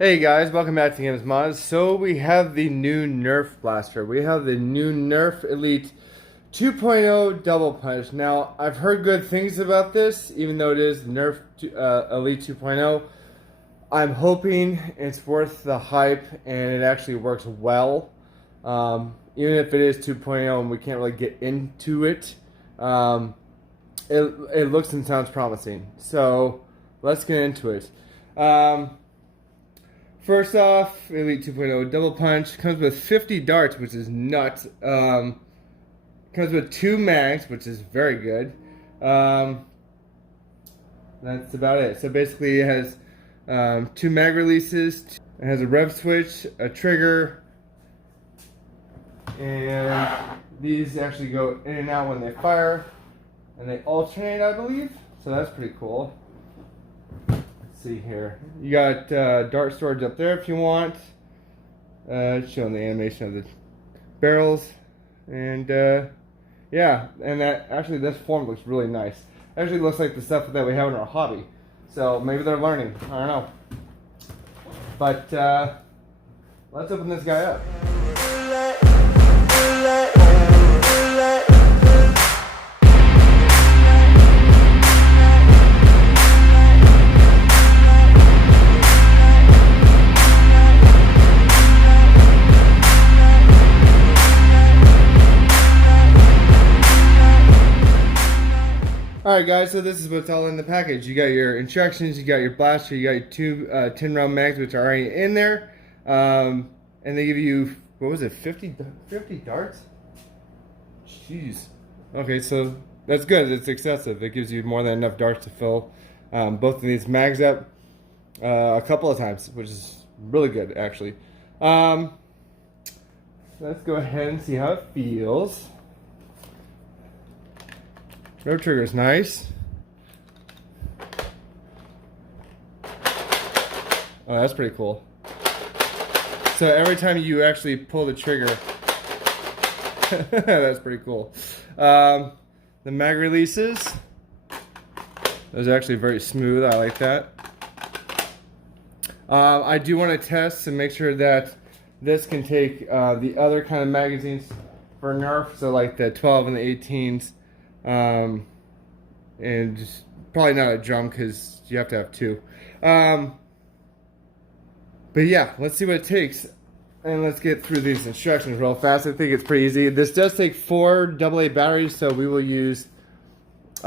Hey guys, welcome back to Games Mods. So we have the new Nerf blaster. We have the new Nerf Elite 2.0 Double Punch. Now, I've heard good things about this, even though it is Nerf Elite 2.0. I'm hoping it's worth the hype and it actually works well. Even if it is 2.0 and we can't really get into it, it looks and sounds promising. So let's get into it. First off, Elite 2.0 Double Punch comes with 50 darts, which is nuts. Comes with 2 mags, which is very good. That's about it. So basically, it has 2 mag releases. It has a rev switch, a trigger, and these actually go in and out when they fire, and they alternate, I believe. So that's pretty cool. See here, you got dart storage up there if you want. It's showing the animation of the barrels, and yeah, and that actually this form looks really nice. Actually looks like the stuff that we have in our hobby, so maybe they're learning, I don't know. But let's open this guy up. Alright guys, so this is what's all in the package. You got your instructions, you got your blaster, you got your 2 10 round mags, which are already in there. And they give you, what was it, 50 darts? Jeez. Okay, so that's good, it's excessive. It gives you more than enough darts to fill both of these mags up a couple of times, which is really good actually. Let's go ahead and see how it feels. No trigger is nice. Oh, that's pretty cool. So every time you actually pull the trigger, that's pretty cool. The mag releases, those are actually very smooth. I like that. I do want to test and make sure that this can take the other kind of magazines for Nerf, so like the 12 and the 18s. And just probably not a drum because you have to have 2. But yeah, let's see what it takes. And let's get through these instructions real fast. I think it's pretty easy. This does take 4 AA batteries, so we will use 3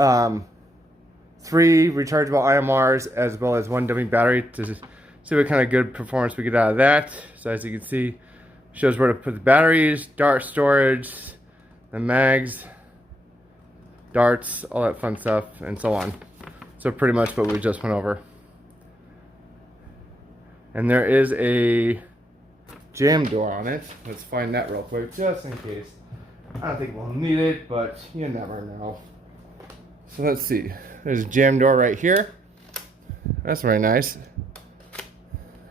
rechargeable IMRs as well as 1 dummy battery to see what kind of good performance we get out of that. So as you can see, shows where to put the batteries, dart storage, the mags, darts, all that fun stuff, and so on. So pretty much what we just went over. And there is a jam door on it. Let's find that real quick, just in case. I don't think we'll need it, but you never know. So let's see. There's a jam door right here. That's very nice.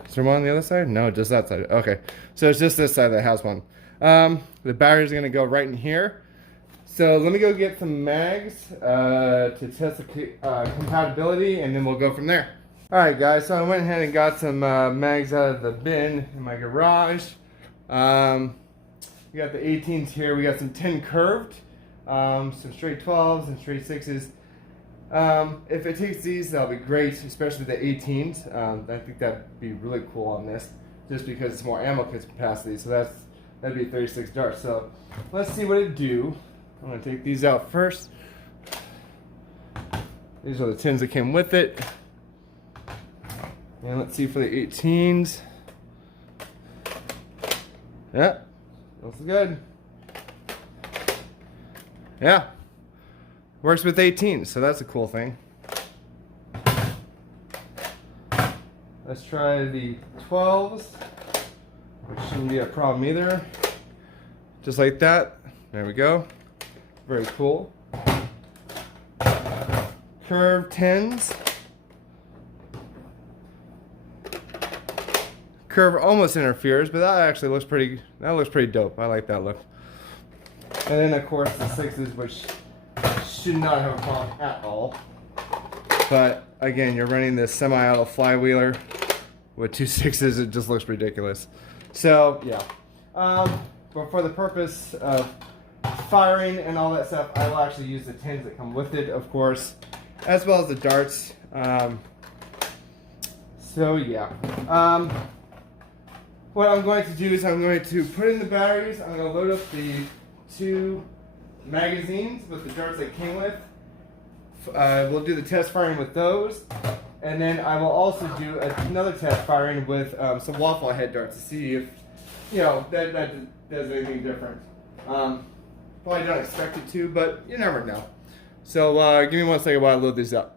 Is there one on the other side? No, just that side. Okay. So it's just this side that has one. The batteries are going to go right in here. So let me go get some mags to test the compatibility, and then we'll go from there. Alright guys, so I went ahead and got some mags out of the bin in my garage. We got the 18s here, we got some 10 curved, some straight 12s and straight 6s. If it takes these, that'll be great, especially the 18s. I think that'd be really cool on this, just because it's more ammo capacity, so that'd be 36 darts. So let's see what it do. I'm going to take these out first. These are the tins that came with it. And let's see for the 18s. Yeah, looks good. Yeah, works with 18s, so that's a cool thing. Let's try the 12s, which shouldn't be a problem either. Just like that. There we go. Very cool. Curved 10s. Curve almost interferes, but that actually looks pretty dope. I like that look. And then of course the 6s, which should not have a problem at all. But again, you're running this semi-auto flywheeler with 2 6s, it just looks ridiculous. So yeah, but for the purpose of firing and all that stuff, I will actually use the tins that come with it, of course, as well as the darts. So yeah, what I'm going to do is I'm going to put in the batteries. I'm going to load up the 2 magazines with the darts that came with. We'll do the test firing with those, and then I will also do another test firing with some waffle head darts to see if, you know, that does anything different. Probably don't expect it to, but you never know. So give me 1 second while I load these up.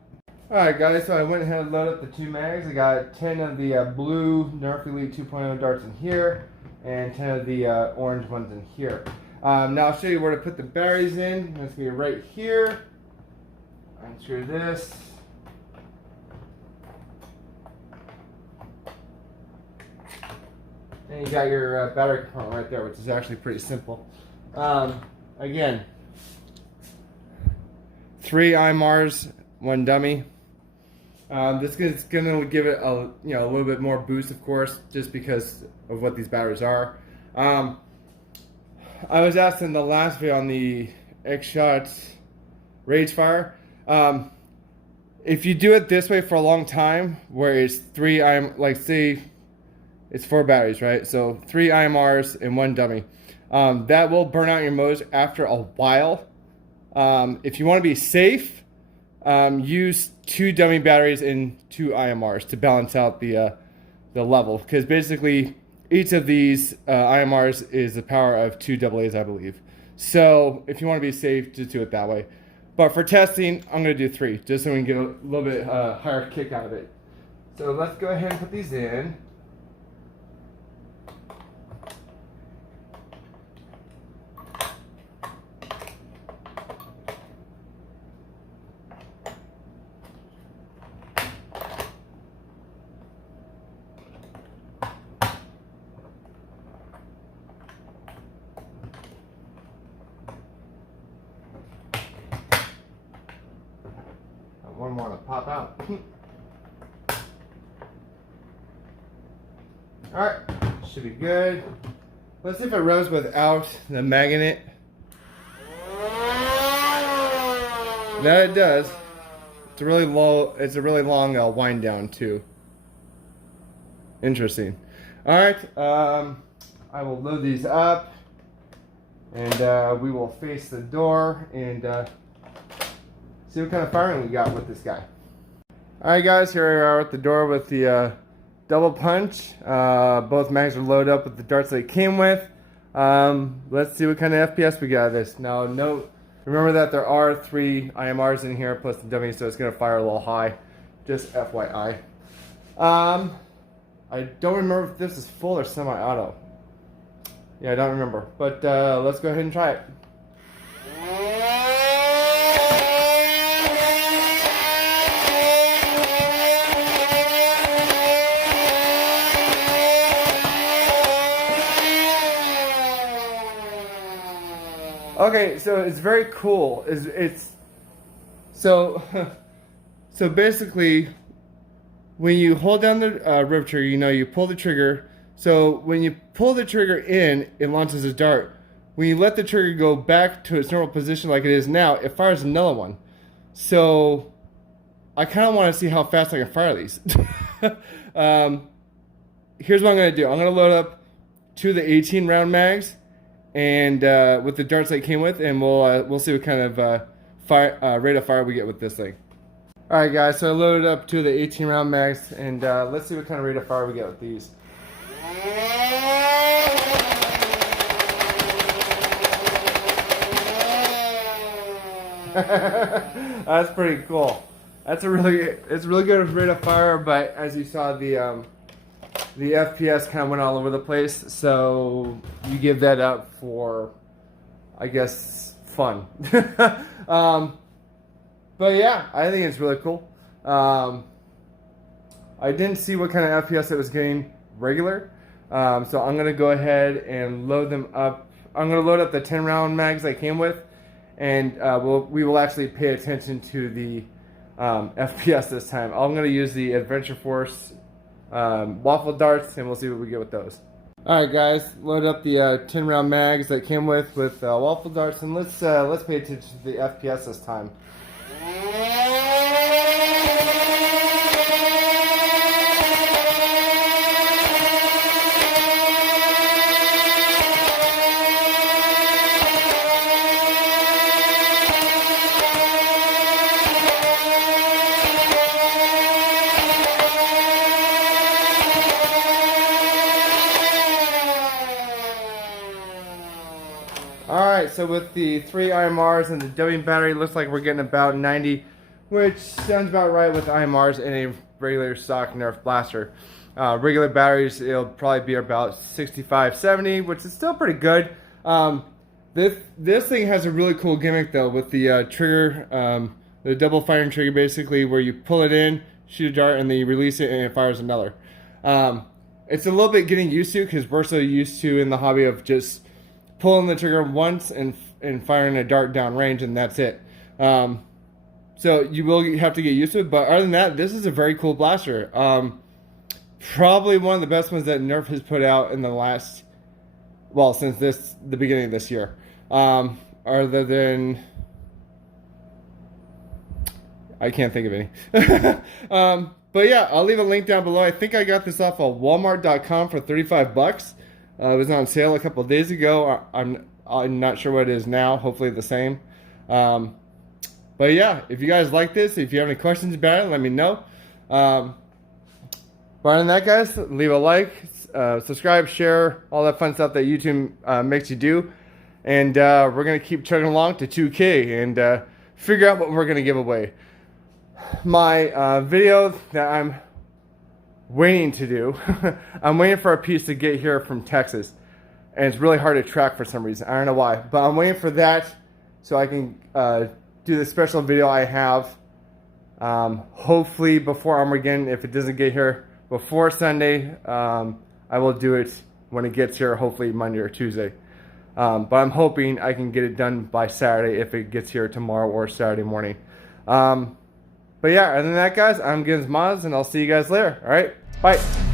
Alright guys, so I went ahead and loaded up the 2 mags. I got 10 of the blue Nerf Elite 2.0 darts in here, and 10 of the orange ones in here. Now I'll show you where to put the batteries in. It's going to be right here. Unscrew this. And you got your battery compartment right there, which is actually pretty simple. Again, 3 IMRs, 1 dummy. This is going to give it a little bit more boost, of course, just because of what these batteries are. I was asked in the last video on the X-Shot Rage Fire, if you do it this way for a long time, where it's 3 like say it's 4 batteries, right? So 3 IMRs and 1 dummy. That will burn out your motors after a while. If you want to be safe, use 2 dummy batteries and 2 IMRs to balance out the level, because basically each of these IMRs is the power of 2 AA's, I believe. So if you want to be safe, just do it that way. But for testing, I'm going to do 3, just so we can get a little bit higher kick out of it. So let's go ahead and put these in. One more to pop out. Alright, should be good. Let's see if it runs without the magnet. That it does. It's a really long wind down too. Interesting. Alright, I will load these up, and we will face the door and see what kind of firing we got with this guy. Alright guys, here we are at the door with the double punch. Both mags are loaded up with the darts they came with. Let's see what kind of FPS we got out of this. Now remember that there are 3 IMRs in here plus the dummy, so it's going to fire a little high. Just FYI. I don't remember if this is full or semi-auto. Yeah, I don't remember. But let's go ahead and try it. Okay, so it's very cool. So basically, when you hold down the rev trigger, you pull the trigger. So when you pull the trigger in, it launches a dart. When you let the trigger go back to its normal position like it is now, it fires another one. So I kind of want to see how fast I can fire these. Here's what I'm going to do. I'm going to load up 2 of the 18 round mags, and with the darts that came with, and we'll see what kind of rate of fire we get with this thing. Alright guys, so I loaded up 2 of the 18 round mags, and let's see what kind of rate of fire we get with these. That's pretty cool. It's a really good rate of fire, but as you saw, the FPS kind of went all over the place, so you give that up for, I guess, fun. But yeah, I think it's really cool. I didn't see what kind of FPS it was getting regular, so I'm going to go ahead and load them up. I'm going to load up the 10 round mags I came with, and we will actually pay attention to the FPS this time. I'm going to use the Adventure Force waffle darts, and we'll see what we get with those. All right, guys, load up the 10 round mags that came with waffle darts, and let's pay attention to the FPS this time. Alright, so with the 3 IMRs and the W battery, looks like we're getting about 90, which sounds about right with IMRs in a regular stock Nerf blaster. Regular batteries, it'll probably be about 65, 70, which is still pretty good. This thing has a really cool gimmick though, with the trigger, the double firing trigger basically, where you pull it in, shoot a dart, and then you release it and it fires another. It's a little bit getting used to, because we're so used to in the hobby of just pulling the trigger once and firing a dart down range, and that's it. So you will have to get used to it, but other than that, this is a very cool blaster. Probably one of the best ones that Nerf has put out in the last, well, since the beginning of this year. Other than, I can't think of any. But yeah, I'll leave a link down below. I think I got this off of Walmart.com for 35 bucks. It was on sale a couple of days ago. I'm not sure what it is now. Hopefully the same. But yeah, if you guys like this, if you have any questions about it, let me know. But other than that, guys, leave a like, subscribe, share, all that fun stuff that YouTube makes you do. And we're going to keep chugging along to 2K and figure out what we're going to give away. My video that I'm waiting to do, I'm waiting for a piece to get here from Texas, and it's really hard to track for some reason. I don't know why, but I'm waiting for that so I can do the special video I have, hopefully before Armageddon. If it doesn't get here before Sunday, I will do it when it gets here, hopefully Monday or Tuesday. But I'm hoping I can get it done by Saturday if it gets here tomorrow or Saturday morning. But yeah, other than that, guys, I'm Gins Moz, and I'll see you guys later. All right, bye.